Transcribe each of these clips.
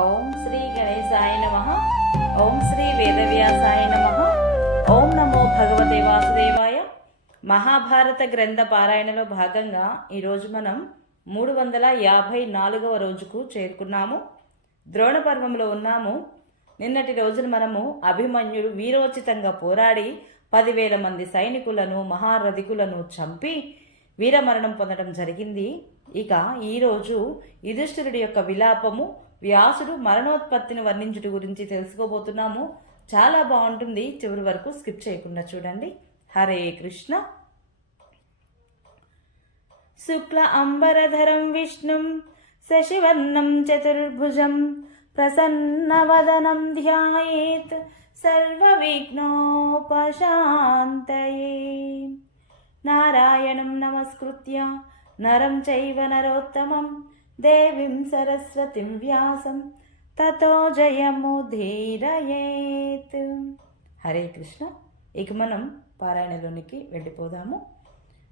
ఓం శ్రీ గణేశాయ నమ. ఓం శ్రీ వేదవ్యాసాయ నమ. ఓం నమో భగవతే వాసుదేవాయ. మహాభారత గ్రంథ పారాయణలో భాగంగా ఈరోజు మనం మూడు వందల యాభై నాలుగవ రోజుకు చేరుకున్నాము. ద్రోణ పర్వంలో ఉన్నాము. నిన్నటి రోజున మనము అభిమన్యుడు వీరోచితంగా పోరాడి పదివేల మంది సైనికులను మహారథికులను చంపి వీరమరణం పొందడం జరిగింది. ఇక ఈరోజు యుధిష్ఠిరుడి యొక్క విలాపము వ్యాసుడు మరణోత్పత్తిని వర్ణించుట గురించి తెలుసుకోబోతున్నాము. చాలా బాగుంటుంది. చివరి వరకు స్కిప్ చేయకుండా చూడండి. హరే కృష్ణ. శుక్ల అంబరధరం విష్ణుం శశివర్ణం చతుర్భుజం ప్రసన్నవదనం ధ్యాయేత్ సర్వవిఘ్నోపశాంతయే. నారాయణం నమస్కృత్య నరం చైవ నరోత్తమం దేవీం సరస్వతిం వ్యాసం తతో జయముధీరయేత్ హరే కృష్ణ ఇక మనం పారాయణలోనికి వెళ్ళిపోదాము.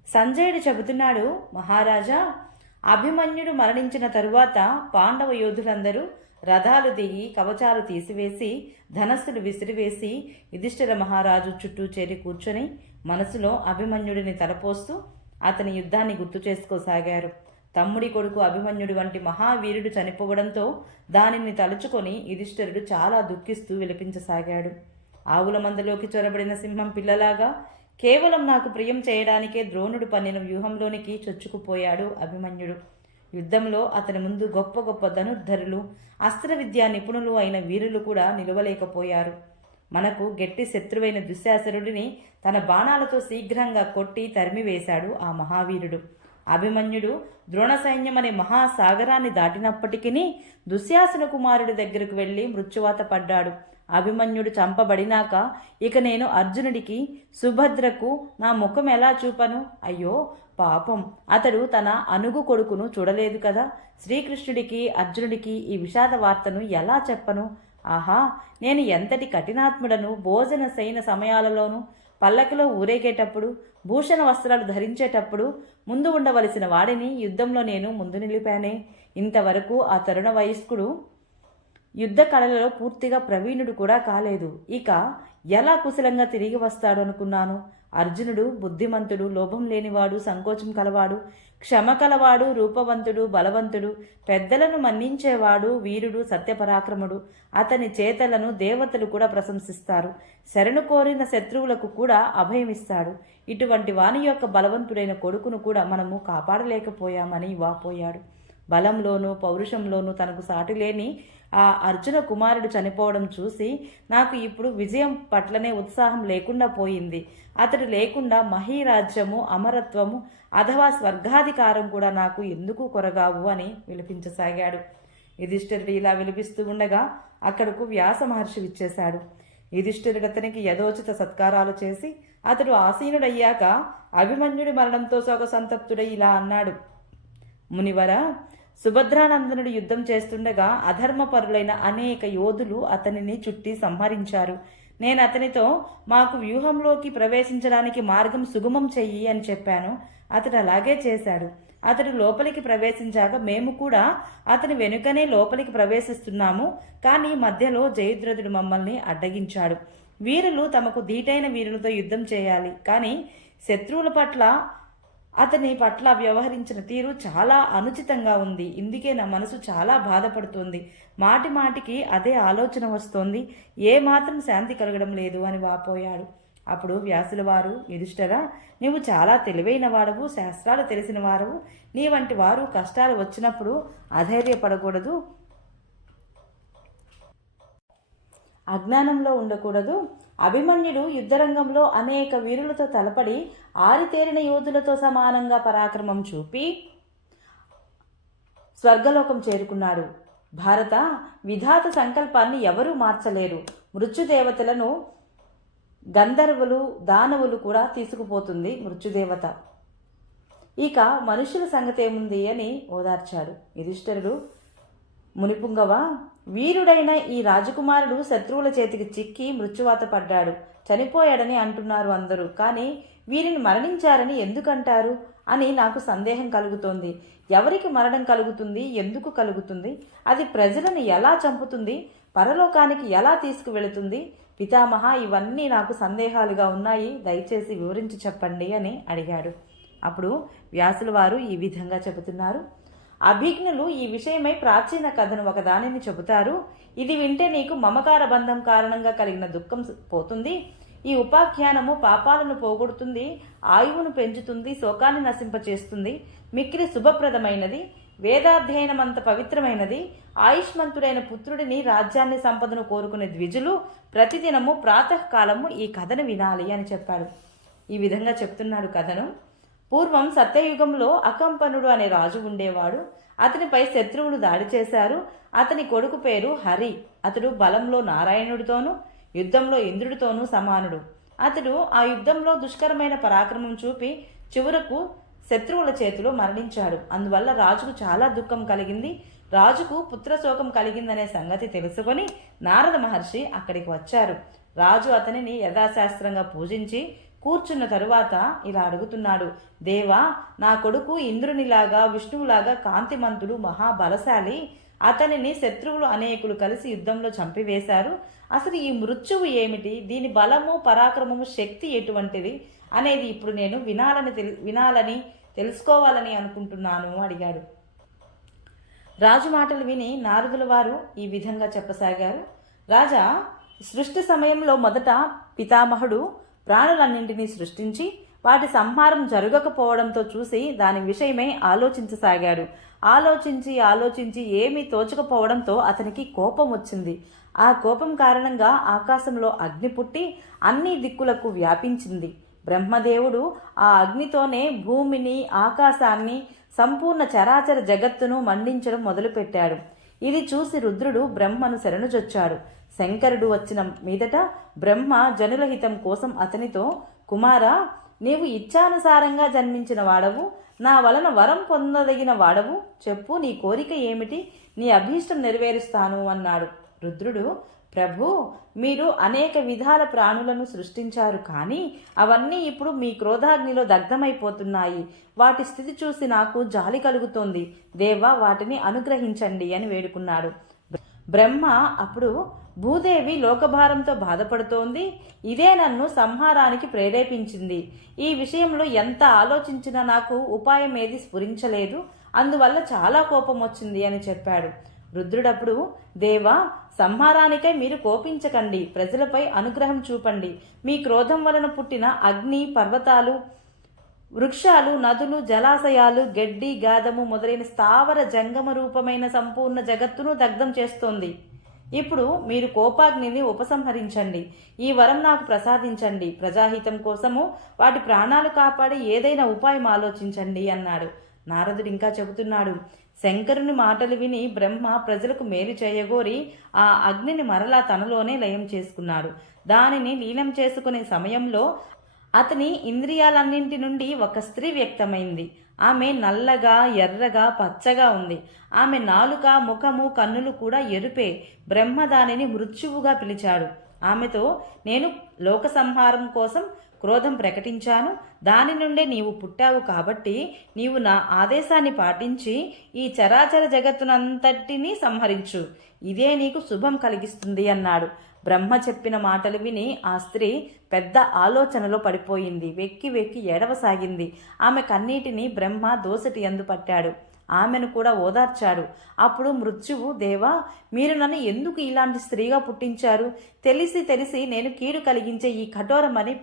సంజయుడు చెబుతున్నాడు మహారాజా అభిమన్యుడు మరణించిన తరువాత పాండవ యోధులందరూ రథాలు దిగి కవచాలు తీసివేసి ధనస్సులు విసిరివేసి యుధిష్ఠిర మహారాజు చుట్టూ చేరి కూర్చొని మనసులో అభిమన్యుడిని తలపోస్తూ అతని యుద్ధాన్ని గుర్తు చేసుకోసాగారు. తమ్ముడి కొడుకు అభిమన్యుడు వంటి మహావీరుడు చనిపోవడంతో దానిని తలుచుకొని యుధిష్ఠరుడు చాలా దుఃఖిస్తూ విలపించసాగాడు. ఆవుల మందలోకి చొరబడిన సింహం పిల్లలాగా కేవలం నాకు ప్రియం చేయడానికే ద్రోణుడు పన్నిన వ్యూహంలోనికి చొచ్చుకుపోయాడు అభిమన్యుడు. యుద్ధంలో అతని ముందు గొప్ప గొప్ప ధనుర్ధరులు అస్త్ర విద్యా నిపుణులు అయిన వీరులు కూడా నిలవలేకపోయారు. మనకు గట్టి శత్రువైన దుశ్శాసరుడిని తన బాణాలతో శీఘ్రంగా కొట్టి తరిమివేశాడు ఆ మహావీరుడు. అభిమన్యుడు ద్రోణ సైన్యం అనే మహాసాగరాన్ని దాటినప్పటికీ దుశ్యాసన కుమారుడి దగ్గరకు వెళ్ళి మృత్యువాత పడ్డాడు. అభిమన్యుడు చంపబడినాక ఇక నేను అర్జునుడికి సుభద్రకు నా ముఖం ఎలా చూపను? అయ్యో పాపం. అతడు తన అనుగు కొడుకును చూడలేదు కదా. శ్రీకృష్ణుడికి అర్జునుడికి ఈ విషాద వార్తను ఎలా చెప్పను? ఆహా నేను ఎంతటి కఠినాత్ముడను భోజన సైన సమయాలలోనూ పల్లకిలో ఊరేగేటప్పుడు భూషణ వస్త్రాలు ధరించేటప్పుడు ముందు ఉండవలసిన వాడిని యుద్ధంలో నేను ముందు నిలిపానే. ఇంతవరకు ఆ తరుణ వయస్కుడు యుద్ధ కళలలో పూర్తిగా ప్రవీణుడు కూడా కాలేదు. ఇక ఎలా కుశలంగా తిరిగి వస్తాడు అనుకున్నాను అర్జునుడు బుద్ధిమంతుడు లోభం లేనివాడు సంకోచం కలవాడు క్షమ కలవాడు రూపవంతుడు బలవంతుడు పెద్దలను మన్నించేవాడు వీరుడు సత్యపరాక్రముడు. అతని చేతలను దేవతలు కూడా ప్రశంసిస్తారు. శరణు కోరిన శత్రువులకు కూడా అభయమిస్తాడు. ఇటువంటి వాని యొక్క బలవంతుడైన కొడుకును కూడా మనము కాపాడలేకపోయామని వాపోయాడు. బలంలోనూ పౌరుషంలోనూ తనకు సాటి లేని ఆ అర్జున కుమారుడు చనిపోవడం చూసి నాకు ఇప్పుడు విజయం పట్లనే ఉత్సాహం లేకుండా పోయింది. అతడు లేకుండా మహీరాజ్యము అమరత్వము అథవా స్వర్గాధికారం కూడా నాకు ఎందుకు కొరగావు అని విలపించసాగాడు. యుధిష్ఠిరుడు ఇలా విలిపిస్తూ ఉండగా అక్కడకు వ్యాస మహర్షి విచ్చేశాడు. యుధిష్ఠిరుడు అతనికి యథోచిత సత్కారాలు చేసి అతడు ఆసీనుడయ్యాక అభిమన్యుడి మరణంతో సొగ సంతప్తుడై ఇలా అన్నాడు. మునివర సుభద్రానందనుడు యుద్ధం చేస్తుండగా అధర్మపరులైన అనేక యోధులు అతనిని చుట్టి సంహరించారు. నేను అతనితో మాకు వ్యూహంలోకి ప్రవేశించడానికి మార్గం సుగమం చెయ్యి అని చెప్పాను. అతడు అలాగే చేశాడు. అతడు లోపలికి ప్రవేశించాక మేము కూడా అతని వెనుకనే లోపలికి ప్రవేశిస్తున్నాము. కానీ మధ్యలో జయద్రథుడు మమ్మల్ని అడ్డగించాడు. వీరులు తమకు ధీటైన వీరులతో యుద్ధం చేయాలి. కానీ శత్రువుల పట్ల అతని పట్ల వ్యవహరించిన తీరు చాలా అనుచితంగా ఉంది. ఇందుకే నా మనసు చాలా బాధపడుతోంది. మాటి మాటికి అదే ఆలోచన వస్తోంది. ఏ మాత్రం శాంతి కలగడం లేదు అని వాపోయాడు. అప్పుడు వ్యాసుల వారు యుధిష్ఠరా నీవు చాలా తెలివైన వాడవు శాస్త్రాలు తెలిసిన వారవు. నీ వంటి వారు కష్టాలు వచ్చినప్పుడు అధైర్యపడకూడదు. అజ్ఞానంలో ఉండకూడదు. అభిమన్యుడు యుద్ధరంగంలో అనేక వీరులతో తలపడి ఆరితేరిన యోధులతో సమానంగా పరాక్రమం చూపి స్వర్గలోకం చేరుకున్నాడు. భారత విధాత సంకల్పాన్ని ఎవరూ మార్చలేరు. మృత్యుదేవతలను గంధర్వులు దానవులు కూడా తీసుకుపోతుంది మృత్యుదేవత. ఇక మనుషుల సంగతి ఏముంది అని ఓదార్చాడు యుధిష్ఠరుడు మునిపుంగవ వీరుడైన ఈ రాజకుమారుడు శత్రువుల చేతికి చిక్కి మృత్యువాత పడ్డాడు. చనిపోయాడని అంటున్నారు అందరూ. కానీ వీరిని మరణించారని ఎందుకంటారు? అని నాకు సందేహం కలుగుతోంది. ఎవరికి మరణం కలుగుతుంది? ఎందుకు కలుగుతుంది? అది ప్రజలను ఎలా చంపుతుంది? పరలోకానికి ఎలా తీసుకువెళుతుంది? పితామహ ఇవన్నీ నాకు సందేహాలుగా ఉన్నాయి. దయచేసి వివరించి చెప్పండి అని అడిగాడు. అప్పుడు వ్యాసుల వారు ఈ విధంగా చెబుతున్నారు. అభిజ్ఞులు ఈ విషయమై ప్రాచీన కథను ఒకదానిని చెబుతారు. ఇది వింటే నీకు మమకార బంధం కారణంగా కలిగిన దుఃఖం పోతుంది. ఈ ఉపాఖ్యానము పాపాలను పోగొడుతుంది ఆయువును పెంచుతుంది శోకాన్ని నశింపచేస్తుంది. మిక్కిలి శుభప్రదమైనది వేదాధ్యయనమంత పవిత్రమైనది. ఆయుష్మంతుడైన పుత్రుడిని రాజ్యాన్ని సంపదను కోరుకునే ద్విజులు ప్రతిదినము ప్రాతకాలము ఈ కథను వినాలి అని చెప్పాడు. ఈ విధంగా చెప్తున్నాడు కథను. పూర్వం సత్యయుగంలో అకంపనుడు అనే రాజు ఉండేవాడు. అతనిపై శత్రువులు దాడి చేశారు. అతని కొడుకు పేరు హరి. అతడు బలంలో నారాయణుడితోనూ యుద్ధంలో ఇంద్రుడితోనూ సమానుడు. అతడు ఆ యుద్ధంలో దుష్కరమైన పరాక్రమం చూపి చివరకు శత్రువుల చేతిలో మరణించాడు. అందువల్ల రాజుకు చాలా దుఃఖం కలిగింది. రాజుకు పుత్రశోకం కలిగిందనే సంగతి తెలుసుకొని నారద మహర్షి అక్కడికి వచ్చారు. రాజు అతనిని యథాశాస్త్రంగా పూజించి కూర్చున్న తరువాత ఇలా అడుగుతున్నాడు దేవా నా కొడుకు ఇంద్రునిలాగా విష్ణువులాగా కాంతిమంతుడు మహాబలశాలి. అతనిని శత్రువులు అనేకులు కలిసి యుద్ధంలో చంపివేశారు. అసలు ఈ మృత్యువు ఏమిటి? దీని బలము పరాక్రమము శక్తి ఎటువంటిది? అనేది ఇప్పుడు నేను వినాలని తెలి వినాలని తెలుసుకోవాలని అనుకుంటున్నాను అడిగాడు. రాజు మాటలు విని నారదుల వారు ఈ విధంగా చెప్పసాగారు. రాజా సృష్టి సమయంలో మొదట పితామహుడు ప్రాణులన్నింటినీ సృష్టించి వాటి సంహారం జరగకపోవడంతో చూసి దాని విషయమై ఆలోచించసాగాడు. ఆలోచించి ఆలోచించి ఏమీ తోచకపోవడంతో అతనికి కోపం వచ్చింది. ఆ కోపం కారణంగా ఆకాశంలో అగ్ని పుట్టి అన్ని దిక్కులకు వ్యాపించింది. బ్రహ్మదేవుడు ఆ అగ్నితోనే భూమిని ఆకాశాన్ని సంపూర్ణ చరాచర జగత్తును మండించడం మొదలుపెట్టాడు. ఇది చూసి రుద్రుడు బ్రహ్మను శరణుజొచ్చాడు. శంకరుడు వచ్చిన మీదట బ్రహ్మ జనుల హితం కోసం అతనితో కుమారా నీవు ఇచ్ఛానుసారంగా జన్మించిన వాడవు నా వలన వరం పొందదగిన వాడవు చెప్పు నీ కోరిక ఏమిటి నీ అభీష్టం నెరవేరుస్తాను అన్నాడు. రుద్రుడు ప్రభు మీరు అనేక విధాల ప్రాణులను సృష్టించారు కానీ అవన్నీ ఇప్పుడు మీ క్రోధాగ్నిలో దగ్ధమైపోతున్నాయి. వాటి స్థితి చూసి నాకు జాలి కలుగుతోంది. దేవా వాటిని అనుగ్రహించండి అని వేడుకున్నాడు. బ్రహ్మ అప్పుడు భూదేవి లోకభారంతో బాధపడుతోంది. ఇదే నన్ను సంహారానికి ప్రేరేపించింది. ఈ విషయంలో ఎంత ఆలోచించినా నాకు ఉపాయం ఏది స్ఫురించలేదు. అందువల్ల చాలా కోపం వచ్చింది అని చెప్పాడు. రుద్రుడప్పుడు దేవా సంహారానికై మీరు కోపించకండి. ప్రజలపై అనుగ్రహం చూపండి. మీ క్రోధం వలన పుట్టిన అగ్ని పర్వతాలు వృక్షాలు నదులు జలాశయాలు గడ్డి గాదము మొదలైన స్థావర జంగమ రూపమైన సంపూర్ణ జగత్తును దగ్ధం చేస్తోంది. ఇప్పుడు మీరు కోపాగ్నిని ఉపసంహరించండి. ఈ వరం నాకు ప్రసాదించండి. ప్రజాహితం కోసము వాటి ప్రాణాలు కాపాడి ఏదైనా ఉపాయం ఆలోచించండి అన్నాడు. నారదుడు ఇంకా చెబుతున్నాడు శంకరుని మాటలు విని బ్రహ్మ ప్రజలకు మేలు చేయగోరి ఆ అగ్నిని మరలా తనలోనే లయం చేసుకున్నాడు. దానిని లీనం చేసుకునే సమయంలో అతని ఇంద్రియాలన్నింటి నుండి ఒక స్త్రీ వ్యక్తమైంది. ఆమె నల్లగా ఎర్రగా పచ్చగా ఉంది. ఆమె నాలుక ముఖము కన్నులు కూడా ఎరుపే బ్రహ్మ దానిని మృత్యువుగా పిలిచాడు. ఆమెతో నేను లోక సంహారం కోసం క్రోధం ప్రకటించాను. దాని నుండే నీవు పుట్టావు కాబట్టి నీవు నా ఆదేశాన్ని పాటించి ఈ చరాచర జగత్తునంతటినీ సంహరించు. ఇదే నీకు శుభం కలిగిస్తుంది అన్నాడు. బ్రహ్మ చెప్పిన మాటలు విని ఆ స్త్రీ పెద్ద ఆలోచనలో పడిపోయింది. వెక్కి వెక్కి ఏడవసాగింది. ఆమె కన్నీటిని బ్రహ్మ దోసటి ఎందు పట్టాడు. ఆమెను కూడా ఓదార్చాడు. అప్పుడు మృత్యువు దేవా మీరు నన్ను ఎందుకు ఇలాంటి స్త్రీగా పుట్టించారు? తెలిసి తెలిసి నేను కీడు కలిగించే ఈ కఠోరమని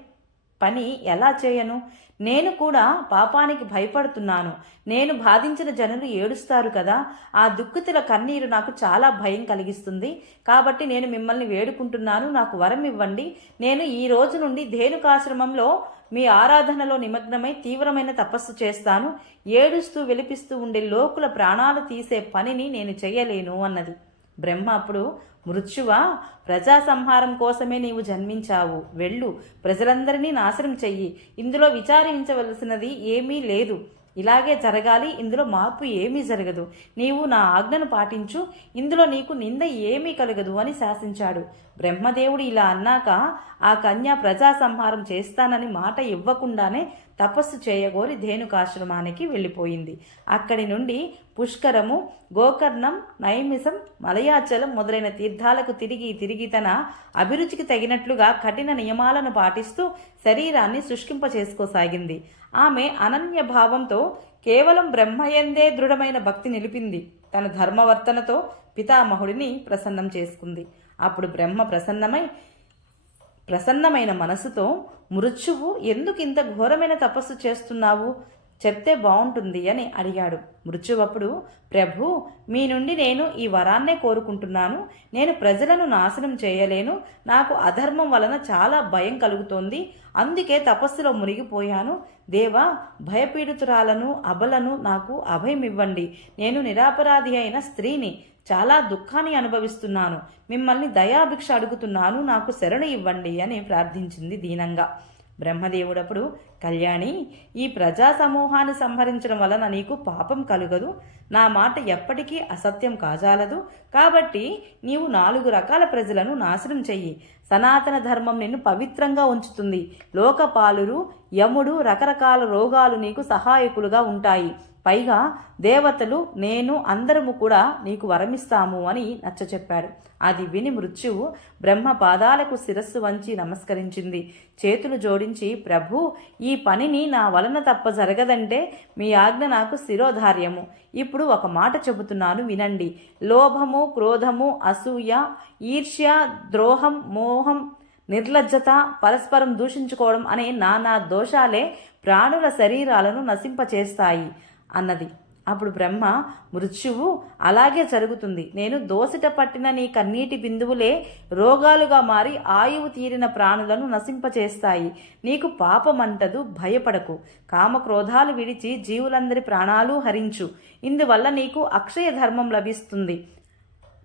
పని ఎలా చేయను? నేను కూడా పాపానికి భయపడుతున్నాను. నేను బాధించిన జనులు ఏడుస్తారు కదా. ఆ దుక్కుతుల కన్నీరు నాకు చాలా భయం కలిగిస్తుంది. కాబట్టి నేను మిమ్మల్ని వేడుకుంటున్నాను. నాకు వరం ఇవ్వండి. నేను ఈ రోజు నుండి ధేనుకాశ్రమంలో మీ ఆరాధనలో నిమగ్నమై తీవ్రమైన తపస్సు చేస్తాను. ఏడుస్తూ వెలిపిస్తూ ఉండే లోకుల ప్రాణాలు తీసే పనిని నేను చేయలేను అన్నది. బ్రహ్మ అప్పుడు మృత్యువా ప్రజా సంహారం కోసమే నీవు జన్మించావు. వెళ్ళు ప్రజలందరినీ నాశనం చెయ్యి. ఇందులో విచారించవలసినది ఏమీ లేదు. ఇలాగే జరగాలి. ఇందులో మార్పు ఏమీ జరగదు. నీవు నా ఆజ్ఞను పాటించు. ఇందులో నీకు నింద ఏమీ కలగదు అని శాసించాడు. బ్రహ్మదేవుడు ఇలా అన్నాక ఆ కన్య ప్రజా సంహారం చేస్తానని మాట ఇవ్వకుండానే తపస్సు చేయగోరి ధేనుకాశ్రమానికి వెళ్ళిపోయింది. అక్కడి నుండి పుష్కరము గోకర్ణం నైమిసం మలయాచలం మొదలైన తీర్థాలకు తిరిగి తిరిగి తన అభిరుచికి తగినట్లుగా కఠిన నియమాలను పాటిస్తూ శరీరాన్ని శుష్కింప చేసుకోసాగింది ఆమె అనన్య భావంతో కేవలం బ్రహ్మయందే దృఢమైన భక్తి నిలిపింది. తన ధర్మవర్తనతో పితామహుడిని ప్రసన్నం చేసుకుంది. అప్పుడు బ్రహ్మ ప్రసన్నమై ప్రసన్నమైన మనసుతో మృత్యువు ఎందుకు ఇంత ఘోరమైన తపస్సు చేస్తున్నావు? చెప్తే బాగుంటుంది అని అడిగాడు. మృత్యువప్పుడు ప్రభు మీ నుండి నేను ఈ వరాన్నే కోరుకుంటున్నాను. నేను ప్రజలను నాశనం చేయలేను. నాకు అధర్మం వలన చాలా భయం కలుగుతోంది. అందుకే తపస్సులో మునిగిపోయాను. దేవా భయపీడితురాలను అబలను నాకు అభయం ఇవ్వండి నేను నిరాపరాధి అయిన స్త్రీని. చాలా దుఃఖాన్ని అనుభవిస్తున్నాను. మిమ్మల్ని దయాభిక్ష అడుగుతున్నాను. నాకు శరణు ఇవ్వండి అని ప్రార్థించింది దీనంగా. బ్రహ్మదేవుడప్పుడు కళ్యాణి ఈ ప్రజా సమూహాన్ని సంహరించడం వలన నీకు పాపం కలుగదు. నా మాట ఎప్పటికీ అసత్యం కాజాలదు. కాబట్టి నీవు నాలుగు రకాల ప్రజలను నాశనం చెయ్యి. సనాతన ధర్మం నిన్ను పవిత్రంగా ఉంచుతుంది. లోకపాలురు యముడు రకరకాల రోగాలు నీకు సహాయకులుగా ఉంటాయి. పైగా దేవతలు నేను అందరము కూడా నీకు వరమిస్తాము అని నచ్చ చెప్పాడు అది విని మృత్యువు బ్రహ్మ పాదాలకు శిరస్సు వంచి నమస్కరించింది. చేతులు జోడించి ప్రభు ఈ పనిని నా వలన తప్ప జరగదంటే మీ ఆజ్ఞ నాకు శిరోధార్యము. ఇప్పుడు ఒక మాట చెబుతున్నాను వినండి. లోభము క్రోధము అసూయ ఈర్ష్య ద్రోహం మోహం నిర్లజ్జత పరస్పరం దూషించుకోవడం అనే నానా దోషాలే ప్రాణుల శరీరాలను నశింపచేస్తాయి. అన్నది. అప్పుడు బ్రహ్మ మృత్యువు అలాగే జరుగుతుంది. నేను దోసిట పట్టిన నీ కన్నీటి బిందువులే రోగాలుగా మారి ఆయువు తీరిన ప్రాణులను నశింపచేస్తాయి. నీకు పాపమంటదు భయపడకు. కామక్రోధాలు విడిచి జీవులందరి ప్రాణాలు హరించు. ఇందువల్ల నీకు అక్షయ ధర్మం లభిస్తుంది.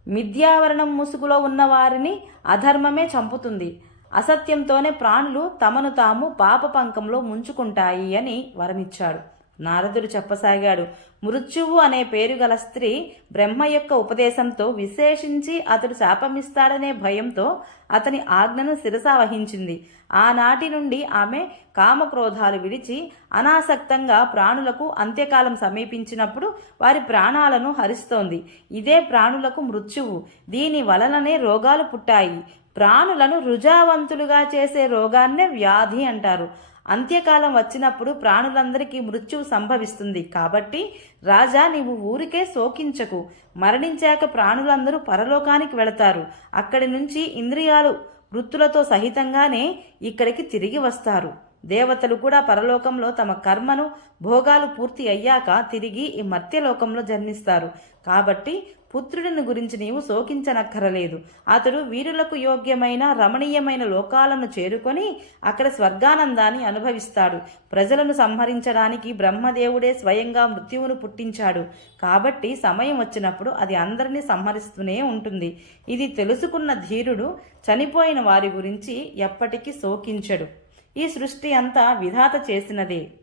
మిథ్యావరణం ముసుగులో ఉన్న వారిని అధర్మమే చంపుతుంది. అసత్యంతోనే ప్రాణులు తమను తాము పాప పంకంలో ముంచుకుంటాయి అని వరమిచ్చాడు. నారదుడు చెప్పసాగాడు. మృత్యువు అనే పేరు గల స్త్రీ బ్రహ్మ యొక్క ఉపదేశంతో విశేషించి అతడు శాపమిస్తాడనే భయంతో అతని ఆజ్ఞను శిరస వహించింది. ఆనాటి నుండి ఆమె కామక్రోధాలు విడిచి అనాసక్తంగా ప్రాణులకు అంత్యకాలం సమీపించినప్పుడు వారి ప్రాణాలను హరిస్తోంది. ఇదే ప్రాణులకు మృత్యువు. దీని వలననే రోగాలు పుట్టాయి. ప్రాణులను రుజావంతులుగా చేసే రోగాన్నే వ్యాధి అంటారు. అంత్యకాలం వచ్చినప్పుడు ప్రాణులందరికీ మృత్యువు సంభవిస్తుంది. కాబట్టి రాజా నీవు ఊరికే శోకించకు. మరణించాక ప్రాణులందరూ పరలోకానికి వెళతారు. అక్కడి నుంచి ఇంద్రియాలు వృత్తులతో సహితంగానే ఇక్కడికి తిరిగి వస్తారు. దేవతలు కూడా పరలోకంలో తమ కర్మను భోగాలు పూర్తి అయ్యాక తిరిగి ఈ మర్త్యలోకంలో జన్మిస్తారు. కాబట్టి పుత్రుడిని గురించి నీవు శోకించనక్కరలేదు. అతడు వీరులకు యోగ్యమైన రమణీయమైన లోకాలను చేరుకొని అక్కడ స్వర్గానందాన్ని అనుభవిస్తాడు. ప్రజలను సంహరించడానికి బ్రహ్మదేవుడే స్వయంగా మృత్యువును పుట్టించాడు. కాబట్టి సమయం వచ్చినప్పుడు అది అందరినీ సంహరిస్తూనే ఉంటుంది. ఇది తెలుసుకున్న ధీరుడు చనిపోయిన వారి గురించి ఎప్పటికీ శోకించడు. ఈ సృష్టి అంతా విధాత చేసినదే.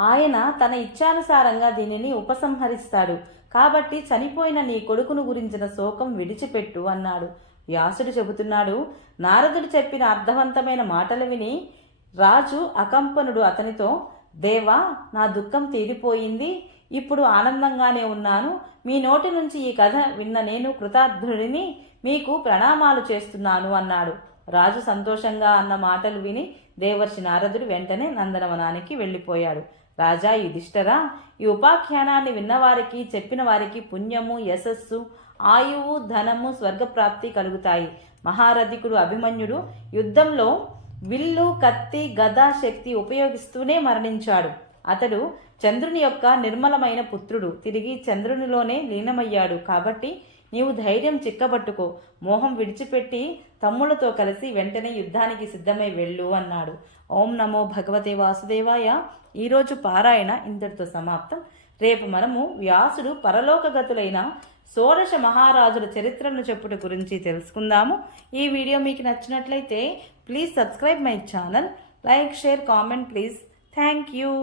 ఆయన తన ఇచ్ఛానుసారంగా దీనిని ఉపసంహరిస్తాడు. కాబట్టి చనిపోయిన నీ కొడుకును గురించిన శోకం విడిచిపెట్టు అన్నాడు. వ్యాసుడు చెబుతున్నాడు నారదుడు చెప్పిన అర్థవంతమైన మాటలు విని రాజు అకంపనుడు అతనితో దేవా నా దుఃఖం తీరిపోయింది. ఇప్పుడు ఆనందంగానే ఉన్నాను. మీ నోటి నుంచి ఈ కథ విన్న నేను కృతార్థుడిని మీకు ప్రణామాలు చేస్తున్నాను అన్నాడు. రాజు సంతోషంగా అన్న మాటలు విని దేవర్షి నారదుడు వెంటనే నందనవనానికి వెళ్ళిపోయాడు. రాజా యుధిష్ఠరా ఈ ఉపాఖ్యానాన్ని విన్నవారికి చెప్పిన వారికి పుణ్యము యశస్సు ఆయువు ధనము స్వర్గప్రాప్తి కలుగుతాయి. మహారథికుడు అభిమన్యుడు యుద్ధంలో విల్లు కత్తి గద శక్తి ఉపయోగిస్తూనే మరణించాడు. అతడు చంద్రుని యొక్క నిర్మలమైన పుత్రుడు. తిరిగి చంద్రునిలోనే లీనమయ్యాడు. కాబట్టి నీవు ధైర్యం చిక్కబట్టుకో. మోహం విడిచిపెట్టి తమ్ములతో కలిసి వెంటనే యుద్ధానికి సిద్ధమై వెళ్ళు అన్నాడు. ఓం నమో భగవతే వాసుదేవాయ. ఈరోజు పారాయణ ఇంతటితో సమాప్తం. రేపు మనము వ్యాసుడు పరలోకగతులైన షోడశ మహారాజుల చరిత్రను చెప్పుట గురించి తెలుసుకుందాము. ఈ వీడియో మీకు నచ్చినట్లయితే please subscribe my channel. Like share comment please. Thank you.